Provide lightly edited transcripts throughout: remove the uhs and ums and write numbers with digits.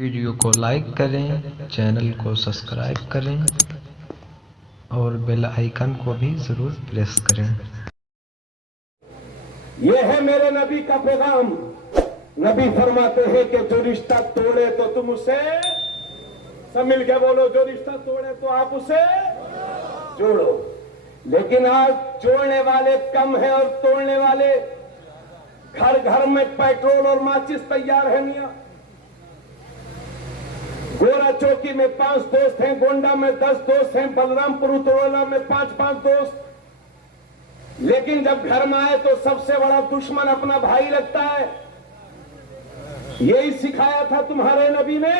Video کو like کریں، channel کو سبسکرائب کریں اور بیل آئیکن کو بھی ضرور پریس کریں۔ یہ ہے میرے نبی کا پیغام۔ نبی فرماتے ہیں کہ جو رشتہ توڑے تو تم اسے سب مل کے بولو، جو رشتہ توڑے تو آپ اسے جوڑو۔ لیکن آج جوڑنے والے کم ہیں اور توڑنے والے گھر گھر میں پیٹرول اور ماچس تیار ہے میاں۔ گورا چوکی میں 5 دوست ہیں، گونڈا میں 10 دوست ہیں، بلرام پور اترولا میں 5 دوست، لیکن جب گھر میں آئے تو سب سے بڑا دشمن اپنا بھائی لگتا ہے۔ یہی سکھایا تھا تمہارے نبی نے،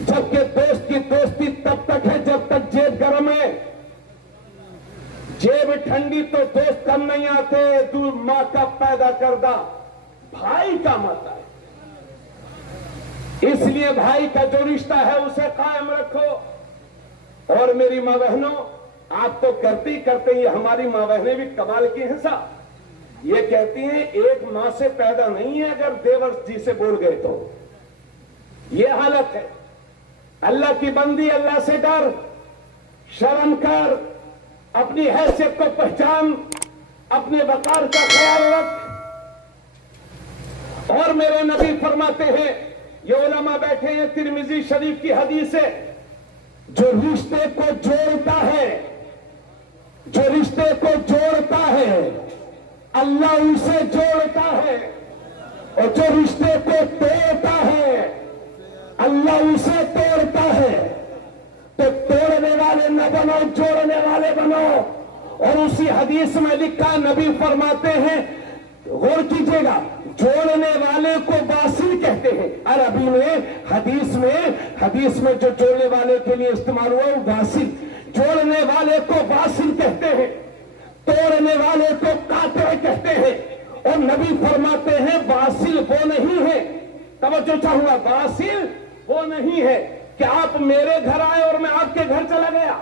جبکہ دوست کی دوستی تب تک ہے جب تک جیب گرم ہے۔ جیب ٹھنڈی تو دوست کم نہیں آتے، دور ماں کا پیدا کردہ بھائی کام آتا ہے۔ اس لیے بھائی کا جو رشتہ ہے اسے قائم رکھو۔ اور میری ماں بہنوں، آپ تو کرتے ہی کرتے ہیں، ہماری ماں بہنیں بھی کمال کی ہیں صاحب۔ یہ کہتی ہیں ایک ماں سے پیدا نہیں ہے، اگر دیور جی سے بول گئے تو یہ حالت ہے۔ اللہ کی بندی، اللہ سے ڈر، شرم کر، اپنی حیثیت کو پہچان، اپنے وقار کا خیال رکھ۔ اور میرے نبی فرماتے ہیں، یہ علماء بیٹھے ہیں، ترمذی شریف کی حدیث ہے، جو رشتے کو جوڑتا ہے، جو رشتے کو جوڑتا ہے اللہ اسے جوڑتا ہے، اور جو رشتے کو توڑتا ہے اللہ اسے توڑتا ہے۔ تو توڑنے والے نہ بنو، جوڑنے والے بنو۔ اور اسی حدیث میں لکھا، نبی فرماتے ہیں، غور کیجئے گا، جوڑنے والے کو واصل کہتے ہیں۔ عربی میں حدیث میں جو جوڑنے والے کے لیے استعمال ہوا وہ واصل، جوڑنے والے کو واصل کہتے ہیں، توڑنے والے کو قاطع کہتے ہیں۔ اور نبی فرماتے ہیں واصل وہ نہیں ہے، توجہ چاہوں، واصل وہ نہیں ہے کہ آپ میرے گھر آئے اور میں آپ کے گھر چلا گیا،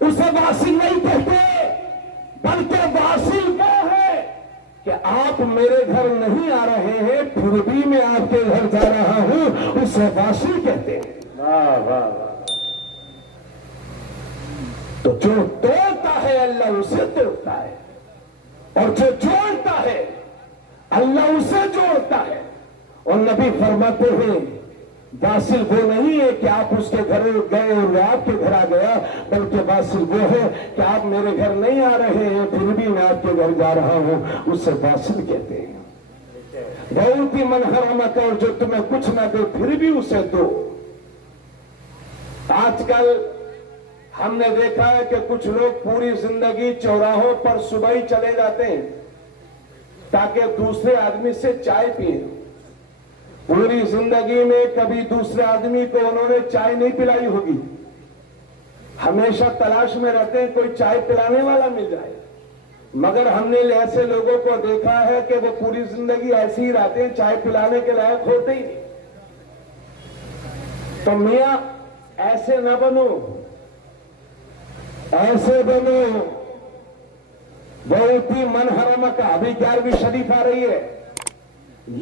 اسے واصل نہیں کہتے، بلکہ واصل وہ ہے کہ آپ میرے گھر نہیں آ رہے ہیں پھر بھی میں آپ کے گھر جا رہا ہوں، اسے واصل کہتے ہیں۔ واہ واہ واہ۔ تو جو توڑتا ہے اللہ اسے توڑتا ہے، اور جو جوڑتا ہے اللہ اسے جوڑتا ہے۔ اور نبی فرماتے ہیں واصل وہ نہیں ہے کہ آپ اس کے گھر گئے اور وہ آپ کے گھر آ گیا، بلکہ واصل وہ ہے کہ آپ میرے گھر نہیں آ رہے ہیں پھر بھی میں آپ کے گھر جا رہا ہوں، اسے واصل کہتے ہیں۔ بہت ہی من حرمت، اور جو تمہیں کچھ نہ دے پھر بھی اسے دو۔ آج کل ہم نے دیکھا ہے کہ کچھ لوگ پوری زندگی چوراہوں پر صبح ہی چلے جاتے ہیں تاکہ دوسرے آدمی سے چائے پئیں۔ پوری زندگی میں کبھی دوسرے آدمی کو انہوں نے چائے نہیں پلائی ہوگی، ہمیشہ تلاش میں رہتے ہیں کوئی چائے پلانے والا مل جائے۔ مگر ہم نے ایسے لوگوں کو دیکھا ہے کہ وہ پوری زندگی ایسے ہی رہتے ہیں، چائے پلانے کے لائق ہوتے ہی نہیں۔ تو میاں ایسے نہ بنو، ایسے بنو۔ بہت ہی من حرم کا، ابھی 11ویں شریف آ رہی ہے،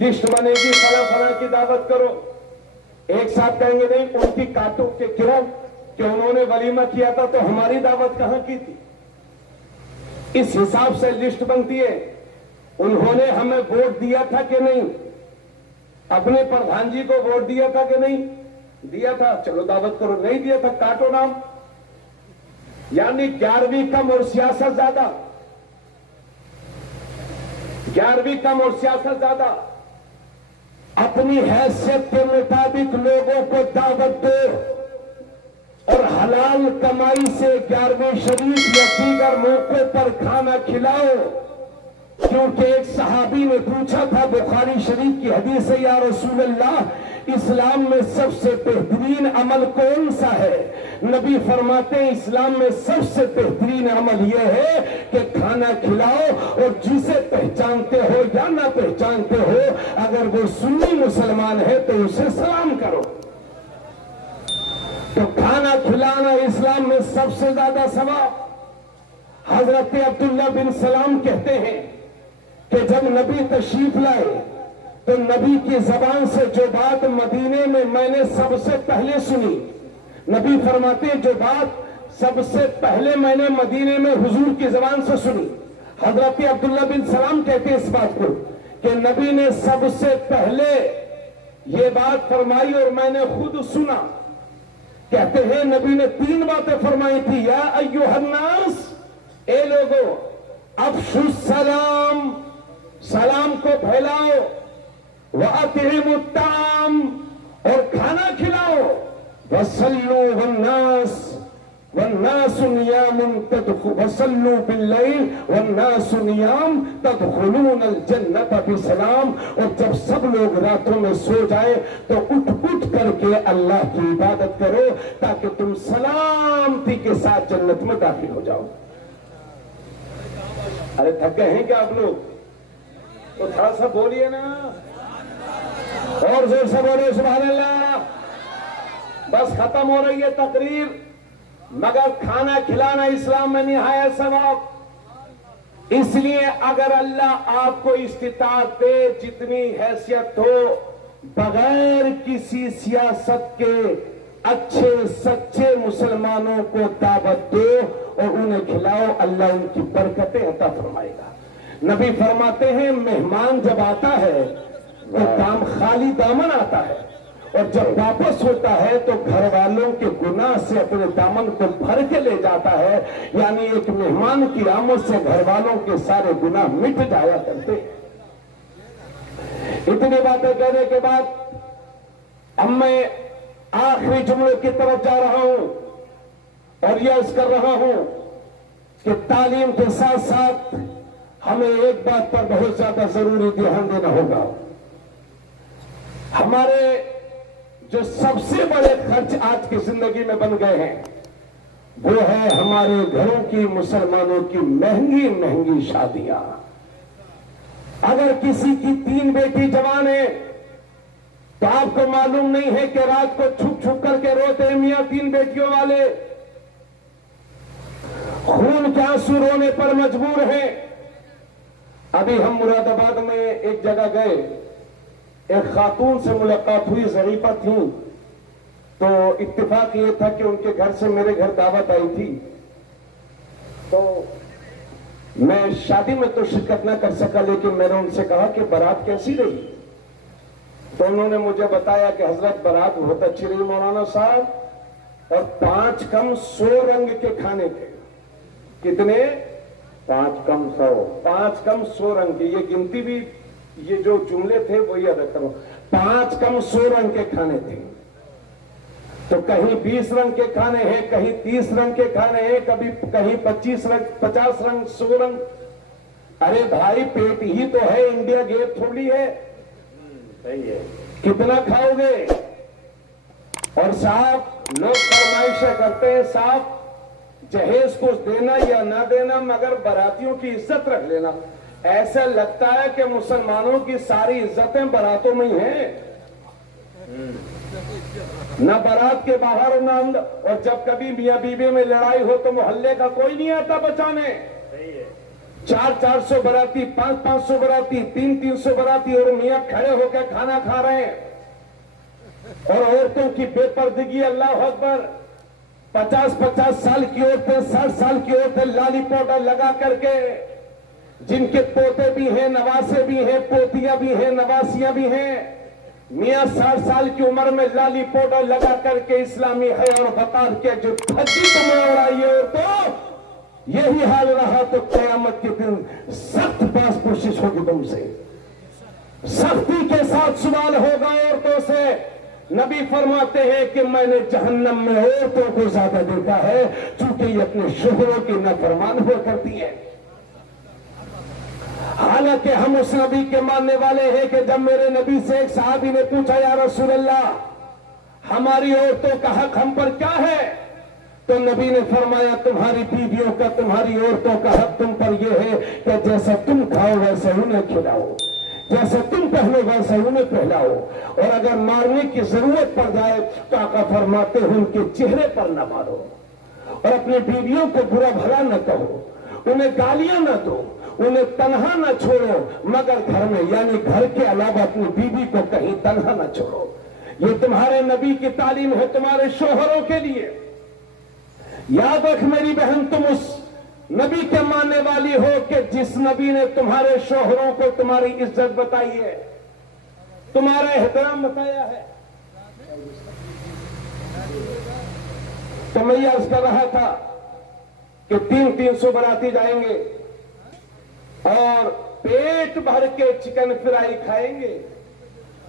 لسٹ بنے گی، فلاں فلاں کی دعوت کرو۔ ایک ساتھ کہیں گے نہیں ان کی کاٹو، کہ کیوں کہ انہوں نے ولیمہ کیا تھا تو ہماری دعوت کہاں کی تھی؟ اس حساب سے لسٹ بنتی ہے۔ انہوں نے ہمیں ووٹ دیا تھا کہ نہیں؟ اپنے پردھان جی کو ووٹ دیا تھا کہ نہیں دیا تھا؟ چلو دعوت کرو۔ نہیں دیا تھا، کاٹو نام۔ یعنی 11ویں کم اور سیاست زیادہ، 11ویں کم اور سیاست زیادہ۔ اپنی حیثیت کے مطابق لوگوں کو دعوت دو، اور حلال کمائی سے 11ویں شریف یا دیگر موقع پر کھانا کھلاؤ۔ کیونکہ ایک صحابی نے پوچھا تھا، بخاری شریف کی حدیث ہے، یا رسول اللہ اسلام میں سب سے بہترین عمل کون سا ہے؟ نبی فرماتے ہیں اسلام میں سب سے بہترین عمل یہ ہے کہ کھانا کھلاؤ، اور جسے پہچانتے ہو یا نہ پہچانتے ہو، اگر وہ سنی مسلمان ہے تو اسے سلام کرو۔ تو کھانا کھلانا اسلام میں سب سے زیادہ ثواب۔ حضرت عبداللہ بن سلام کہتے ہیں کہ جب نبی تشریف لائے تو نبی کی زبان سے جو بات مدینے میں میں نے سب سے پہلے سنی، نبی فرماتے ہیں جو بات سب سے پہلے میں نے مدینے میں حضور کی زبان سے سنی، حضرت عبداللہ بن سلام کہتے ہیں اس بات کو کہ نبی نے سب سے پہلے یہ بات فرمائی اور میں نے خود سنا۔ کہتے ہیں نبی نے 3 باتیں فرمائی تھی، یا ایھا الناس، اے لوگو، افشوا السلام، سلام کو پھیلاؤ، وَأَطْعِمُوا الطَّعَامَ، اور کھانا کھلاؤ، وَصَلُّوا وَالنَّاسُ نِيَامٌ وَصَلُّوا بِاللَّيْلِ وَالنَّاسُ نِيَامٌ تَدْخُلُونَ الْجَنَّةَ بِسَلَامٍ، اور جب سب لوگ راتوں میں سو جائے تو اٹھ کر کے اللہ کی عبادت کرو تاکہ تم سلامتی کے ساتھ جنت میں داخل ہو جاؤ۔ ارے تھک گئے ہیں کیا آپ لوگ؟ تو تھوڑا سا بولیے نا، اور زور سے بولے سبحان اللہ۔ بس ختم ہو رہی ہے تقریر، مگر کھانا کھلانا اسلام میں نہایت ثواب۔ اس لیے اگر اللہ آپ کو استطاعت دے، جتنی حیثیت ہو، بغیر کسی سیاست کے اچھے سچے مسلمانوں کو دعوت دو اور انہیں کھلاؤ، اللہ ان کی برکتیں عطا فرمائے گا۔ نبی فرماتے ہیں مہمان جب آتا ہے وہ خالی دامن آتا ہے، اور جب واپس ہوتا ہے تو گھر والوں کے گناہ سے اپنے دامن کو بھر کے لے جاتا ہے، یعنی ایک مہمان کی آمد سے گھر والوں کے سارے گناہ مٹ جایا کرتے ہیں۔ اتنی باتیں کہنے کے بعد اب میں آخری جملے کی طرف جا رہا ہوں اور یہ عرض کر رہا ہوں کہ تعلیم کے ساتھ ساتھ ہمیں ایک بات پر بہت زیادہ ضروری دھیان دینا ہوگا۔ ہمارے جو سب سے بڑے خرچ آج کی زندگی میں بن گئے ہیں وہ ہے ہمارے گھروں کی، مسلمانوں کی مہنگی مہنگی شادیاں۔ اگر کسی کی 3 بیٹی جوان ہے تو آپ کو معلوم نہیں ہے کہ رات کو چھپ چھپ کر کے روتے ہیں میاں 3 بیٹیوں والے، خون کے آنسو رونے پر مجبور ہیں۔ ابھی ہم مراد آباد میں ایک جگہ گئے، ایک خاتون سے ملاقات ہوئی، ظریفہ تھیں، تو اتفاق یہ تھا کہ ان کے گھر سے میرے گھر دعوت آئی تھی، تو میں شادی میں تو شرکت نہ کر سکا، لیکن میں نے ان سے کہا کہ بارات کیسی رہی؟ تو انہوں نے مجھے بتایا کہ حضرت بارات بہت اچھی رہی مولانا صاحب، اور 5 کم 100 رنگ کے کھانے تھے۔ کتنے؟ 5 کم 100 رنگ کے، یہ گنتی بھی، یہ جو جملے تھے وہ یاد کرو، 5 کم 100 رنگ کے کھانے تھے۔ تو کہیں 20 رنگ کے کھانے ہیں، کہیں 30 رنگ کے کھانے ہیں، کہیں 25 رنگ، 50 رنگ، 100 رنگ۔ ارے بھائی پیٹ ہی تو ہے، انڈیا گیٹ تھوڑی ہے، کتنا کھاؤ گے؟ اور صاحب لوگ فرمائشیں کرتے ہیں، صاحب جہیز کو دینا یا نہ دینا مگر براتیوں کی عزت رکھ لینا۔ ایسا لگتا ہے کہ مسلمانوں کی ساری عزتیں براتوں میں ہی ہیں، نہ برات کے باہر نہ اندر، اور جب کبھی میاں بیوی میں لڑائی ہو تو محلے کا کوئی نہیں آتا بچانے۔ 400 براتی، 500 براتی، 300 براتی، اور میاں کھڑے ہو کے کھانا کھا رہے ہیں، اور عورتوں کی بے پردگی، اللہ اکبر، 50 سال کی عورتیں، 60 سال کی عورتیں لالی پاؤڈر لگا کر کے، جن کے پوتے بھی ہیں، نواسے بھی ہیں، پوتیاں بھی ہیں، نواسیاں بھی ہیں، میاں 60 سال کی عمر میں لالی پاؤڈر لگا کر کے اسلامی ہے اور وقار کے جو دھجی تمہیں اڑائی ہے، تو یہی حال رہا تو قیامت کے دن سخت باز کوشش ہوگی تم سے، سختی کے ساتھ سوال ہوگا عورتوں سے۔ نبی فرماتے ہیں کہ میں نے جہنم میں عورتوں کو زیادہ دیکھا ہے چونکہ یہ اپنے شوہروں کی نافرمان ہوا کرتی ہیں۔ حالانکہ ہم اس نبی کے ماننے والے ہیں کہ جب میرے نبی سے ایک صحابی نے پوچھا یا رسول اللہ ہماری عورتوں کا حق ہم پر کیا ہے، تو نبی نے فرمایا تمہاری بیویوں کا، تمہاری عورتوں کا حق تم پر یہ ہے کہ جیسا تم کھاؤ ویسے انہیں کھلاؤ، جیسے تم پہنو ویسے انہیں پہناؤ، اور اگر مارنے کی ضرورت پڑ جائے تو آقا فرماتے ہیں ان کے چہرے پر نہ مارو، اور اپنی بیویوں کو برا بھلا نہ کہو، انہیں گالیاں نہ دو، انہیں تنہا نہ چھوڑو مگر گھر میں، یعنی گھر کے علاوہ اپنی بیوی کو کہیں تنہا نہ چھوڑو. یہ تمہارے نبی کی تعلیم ہے تمہارے شوہروں کے لیے. یاد رکھ میری بہن، تم اس نبی کے ماننے والی ہو کہ جس نبی نے تمہارے شوہروں کو تمہاری عزت بتائی ہے، تمہارا احترام بتایا ہے. تو میں یہ عرض کر رہا تھا کہ 300 باراتی جائیں گے اور پیٹ بھر کے چکن فرائی کھائیں گے.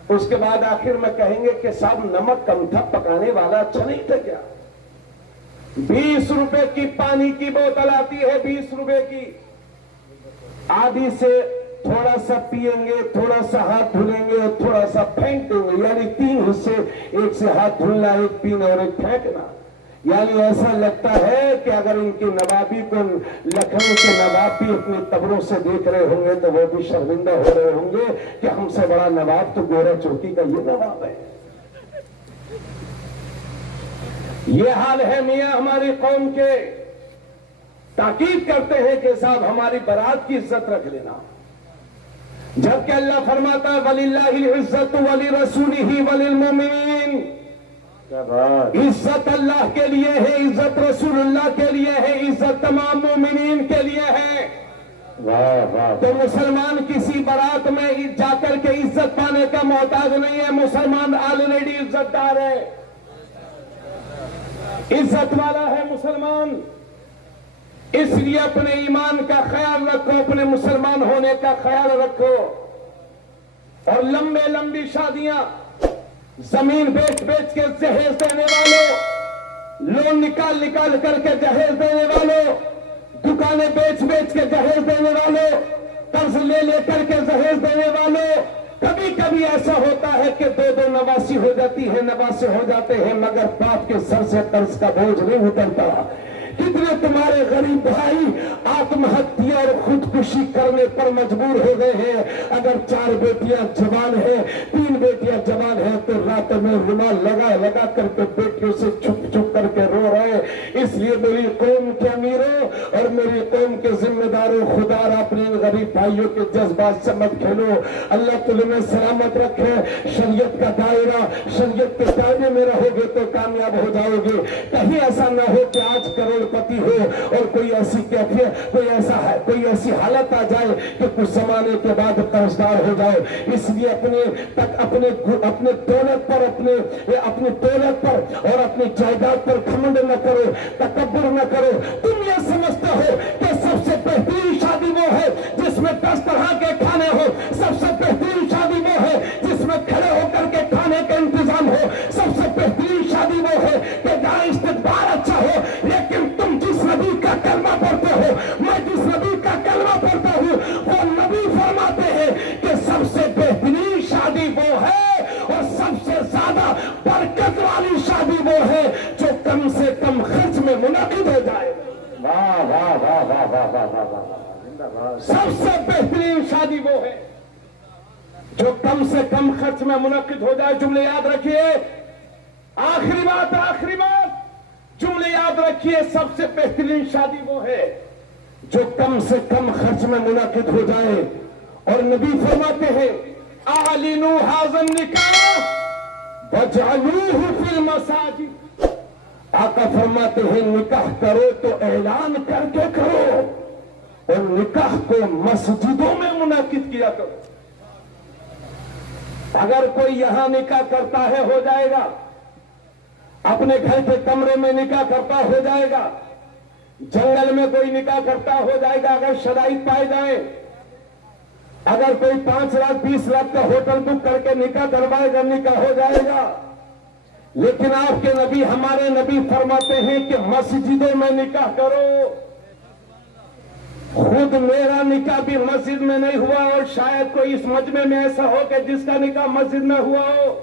اس کے بعد آخر میں کہیں گے کہ صاحب نمک کم تھا، پکانے والا اچھا نہیں تھا کیا؟ 20 روپے کی پانی کی بوتل آتی ہے، 20 روپے کی، آدھی سے تھوڑا سا پیئیں گے، تھوڑا سا ہاتھ دھلیں گے اور تھوڑا سا پھینک دیں گے، یعنی 3 حصے، ایک سے ہاتھ دھلنا، ایک پینا اور ایک پھینکنا. یعنی ایسا لگتا ہے کہ اگر ان کی نوابی کو لکھنؤ کے نواب بھی اپنی قبروں سے دیکھ رہے ہوں گے تو وہ بھی شرمندہ ہو رہے ہوں گے کہ ہم سے بڑا نواب تو گورا چوکی کا یہ نواب ہے. یہ حال ہے میاں ہماری قوم کے. تاکید کرتے ہیں کہ صاحب ہماری بارات کی عزت رکھ لینا، جبکہ اللہ فرماتا ہے وَلِلَّهِ الْعِزَّةُ وَلِرَسُولِهِ وَلِلْمُؤْمِنِينَ. عزت اللہ کے لیے ہے، عزت رسول اللہ کے لیے ہے، عزت تمام مومنین کے لیے ہے. تو مسلمان کسی بارات میں جا کر کے عزت پانے کا محتاج نہیں ہے. مسلمان آلریڈی عزت دار ہے، عزت والا ہے مسلمان. اس لیے اپنے ایمان کا خیال رکھو، اپنے مسلمان ہونے کا خیال رکھو. اور لمبی شادیاں، زمین بیچ بیچ کے جہیز دینے والوں، لون نکال کر کے جہیز دینے والوں، دکانیں بیچ بیچ کے جہیز دینے والوں، قرض لے کر کے جہیز دینے والوں، کبھی کبھی ایسا ہوتا ہے کہ 2 نواسی ہو جاتی ہے، نواسے ہو جاتے ہیں، مگر باپ کے سر سے قرض کا بوجھ نہیں اترتا. کتنے تمہارے غریب بھائی آتم ہتیا اور خودکشی کرنے پر مجبور ہو گئے ہیں. اگر 4 بیٹیاں جوان ہیں، 3 بیٹیاں جوان ہیں تو رات میں رومال لگا کر کے بیٹیوں سے چھپ کر کے رو رہے ہیں. اس لیے میری قوم کے امیروں اور میری قوم کے ذمہ داروں، خدا اپنے غریب بھائیوں کے جذبات سے مت کھیلو. اللہ تمہیں سلامت رکھے. شریعت کا دائرہ، شریعت کے دائرے میں رہو گے تو کامیاب ہو جاؤ گے. کہیں ایسا نہ ہو کہ آج کروڑ پتی ہو اور کوئی ایسی کیفیت، کوئی ایسی حالت آ جائے کہ کچھ زمانے کے بعد قرضدار ہو جائے. اس لیے اپنے دولت پر اور اپنی جائیداد پر گھمنڈ نہ کرو، تکبر نہ کرو. تم یہ سمجھتے ہو کہ سب سے بہترین شادی وہ ہے جس میں 10 طرح کے کھانے ہو، سب سے بہترین شادی وہ ہے جس میں کھڑے ہو کر کے کھانے کا انتظام ہو، سب سے بہترین شادی وہ ہے کہ جہاں استقبال اچھا ہو. لیکن تم جس نبی کا کلمہ پڑھتے ہو، میں جس نبی کا کلمہ پڑھتا ہوں، وہ نبی فرماتے ہیں کہ سب سے بہترین شادی وہ ہے اور سب سے زیادہ برکت والی شادی وہ ہے جو کم سے کم خرچ میں منعقد ہو جائے. واہ واہ واہ واہ واہ واہ واہ. سب سے بہترین شادی وہ ہے جو کم سے کم خرچ میں منعقد ہو جائے. جملے یاد رکھیے، آخری بات جملے یاد رکھیے، سب سے بہترین شادی وہ ہے جو کم سے کم خرچ میں منعقد ہو جائے. اور نبی فرماتے ہیں اعلنوا ھذا النکاح وجعلوہ فی المساجد. آقا فرماتے ہیں نکاح کرو تو اعلان کر کے کرو اور نکاح کو مسجدوں میں منعقد کیا کرو. اگر کوئی یہاں نکاح کرتا ہے ہو جائے گا، اپنے گھر کے کمرے میں نکاح کرتا ہو جائے گا، جنگل میں کوئی نکاح کرتا ہو جائے گا اگر شرائط پائے جائیں. اگر کوئی 5 لاکھ 20 لاکھ کا ہوٹل بک کر کے نکاح کروائے گا، نکاح ہو جائے گا. لیکن آپ کے نبی، ہمارے نبی فرماتے ہیں کہ مسجدوں میں نکاح کرو. خود میرا نکاح بھی مسجد میں نہیں ہوا اور شاید کوئی اس مجمع میں ایسا ہو کہ جس کا نکاح مسجد میں ہوا ہو.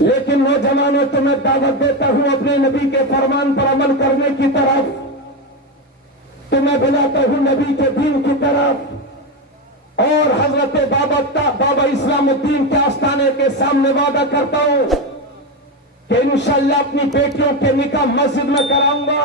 لیکن نوجوانوں تو میں دعوت دیتا ہوں اپنے نبی کے فرمان پر عمل کرنے کی طرف. تو میں بلاتا ہوں نبی کے دین کی طرف اور حضرت بابا اسلام الدین کے آستانے کے سامنے وعدہ کرتا ہوں کہ انشاءاللہ اپنی بیٹیوں کے نکاح مسجد میں کراؤں گا.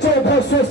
1400